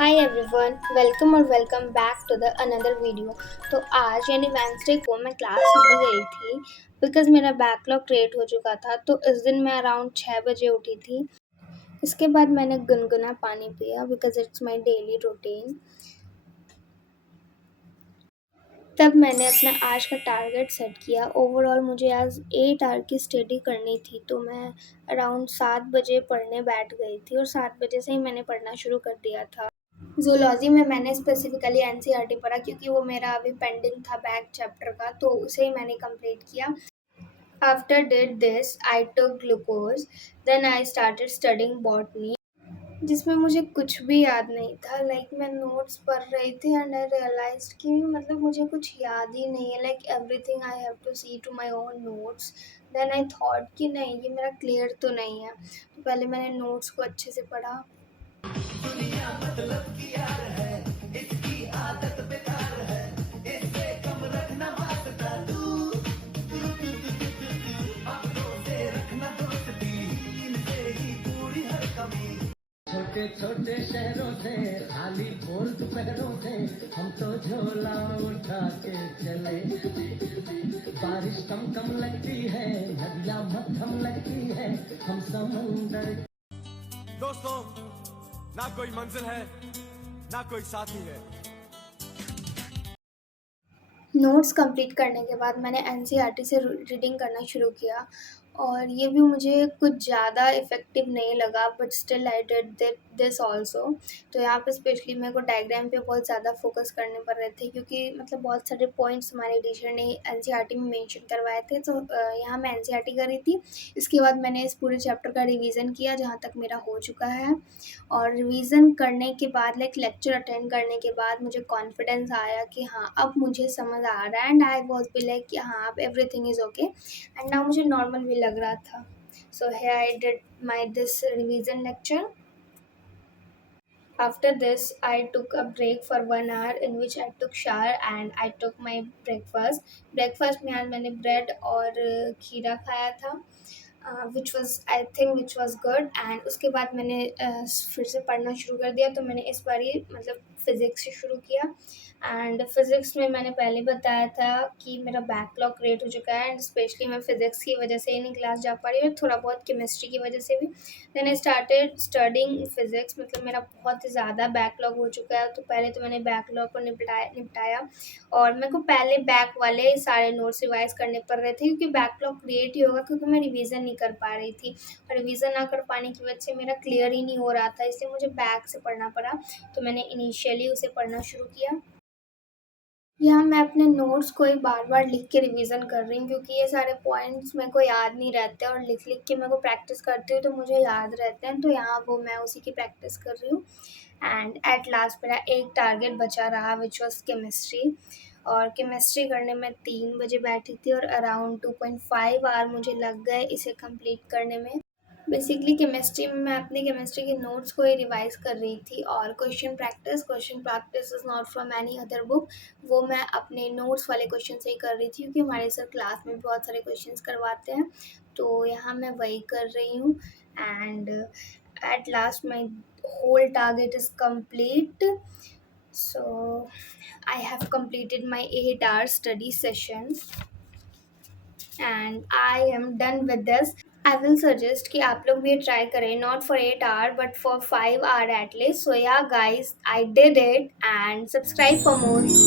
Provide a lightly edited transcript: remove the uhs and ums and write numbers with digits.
हाय everyone, welcome और welcome back to the another video. तो आज यानी वेंसडे को मैं क्लास नहीं गई थी बिकॉज मेरा बैकलॉग क्रिएट हो चुका था। तो इस दिन मैं अराउंड 6 बजे उठी थी। इसके बाद मैंने गुनगुना पानी पिया because it's my daily routine. तब मैंने अपना आज का टारगेट सेट किया। ओवरऑल मुझे आज 8 आवर की स्टडी करनी थी, तो मैं अराउंड 7 बजे पढ़ने बैठ गई थी और 7 बजे से ही मैंने पढ़ना शुरू कर दिया था। ज़ूलॉजी में मैंने स्पेसिफिकली एनसीईआरटी पढ़ा क्योंकि वो मेरा अभी पेंडिंग था बैक चैप्टर का, तो उसे ही मैंने कंप्लीट किया। After did this I took glucose, then I started studying botany, जिसमें मुझे कुछ भी याद नहीं था। मैं नोट्स पढ़ रही थी एंड आई रियलाइज्ड कि मतलब मुझे कुछ याद ही नहीं है। Everything I have to see to my own notes. Then I thought कि नहीं, ये मेरा क्लियर तो नहीं है। तो पहले मैंने नोट्स को अच्छे से पढ़ा। छोटे छोटे शहरों से खाली बोल दोपहरों से हम तो झोला उठा के चले। बारिश कम कम लगती है, नदियाँ मध्यम लगती है, हम समुंदर। दोस्तों, ना कोई मंजिल है ना कोई साथी है। नोट्स कंप्लीट करने के बाद मैंने एनसीईआरटी से रीडिंग करना शुरू किया और ये भी मुझे कुछ ज़्यादा इफ़ेक्टिव नहीं लगा, but still I did this also. तो यहाँ पे स्पेशली मेरे को डायग्राम पे बहुत ज़्यादा फोकस करने पड़ रहे थे क्योंकि मतलब बहुत सारे पॉइंट्स हमारे टीचर ने एनसीईआरटी में मेंशन करवाए थे। तो यहाँ मैं एनसीईआरटी कर रही थी। इसके बाद मैंने इस पूरे चैप्टर का रिवीजन किया जहाँ तक मेरा हो चुका है। और रिवीजन करने के बाद लेक्चर अटेंड करने के बाद मुझे कॉन्फिडेंस आया कि हाँ, अब मुझे समझ आ रहा है and I was be like कि हाँ, अब everything is okay and now मुझे नॉर्मल भी लग रहा था। So here I did my this revision lecture. After this, I took a break for 1 hour in which I took shower and I took my breakfast. Breakfast में आज मैंने bread और खीरा खाया था, which was I think which was good. And उसके बाद मैंने फिर से पढ़ना शुरू कर दिया। तो मैंने इस बार ही मतलब फिज़िक्स से शुरू किया। एंड फिज़िक्स में मैंने पहले बताया था कि मेरा बैकलॉग क्रिएट हो चुका है एंड स्पेशली मैं फ़िज़िक्स की वजह से ही नहीं क्लास जा पा रही और थोड़ा बहुत केमिस्ट्री की वजह से भी। Then I started studying physics. मतलब मेरा बहुत ही ज़्यादा बैकलॉग हो चुका है, तो पहले तो मैंने बैकलॉग को निपटाया और मेरे को पहले बैक वाले सारे नोट्स रिवाइज़ करने पड़ रहे थे क्योंकि बैकलॉग क्रिएट ही होगा क्योंकि मैं रिवीजन नहीं कर पा रही थी और रिवीजन ना कर पाने की वजह से मेरा क्लियर ही नहीं हो रहा था, इसलिए मुझे बैक से पढ़ना पड़ा। तो मैंने इनिशियली उसे पढ़ना शुरू किया। यहाँ मैं अपने नोट्स को ही बार-बार लिख के रिवीजन कर रही हूँ क्योंकि ये सारे पॉइंट्स मेरे को याद नहीं रहते और लिख-लिख के मेरे को प्रैक्टिस करती हूँ तो मुझे याद रहते हैं। तो यहाँ वो मैं उसी की प्रैक्टिस कर रही हूँ एंड एट लास्ट मेरा एक टारगेट बचा रहा विच वाज़ केमिस्ट्री। और केमिस्ट्री करने में 3 बजे बैठी थी और अराउंड 2.5 आवर मुझे लग गए इसे कंप्लीट करने में। बेसिकली केमिस्ट्री में मैं अपनी केमिस्ट्री के नोट्स को ही रिवाइज़ कर रही थी और question practice is not from any other book. वो मैं अपने नोट्स वाले क्वेश्चन से ही कर रही थी क्योंकि हमारे सर क्लास में बहुत सारे क्वेश्चंस करवाते हैं, तो यहाँ मैं वही कर रही हूँ and at last my whole target is complete. So I have completed my 8 hour study session and I am done with this. I will suggest कि आप लोग भी ट्राई करें, not for 8 hour but for 5 hour at least. So yeah guys, I did it and subscribe for more.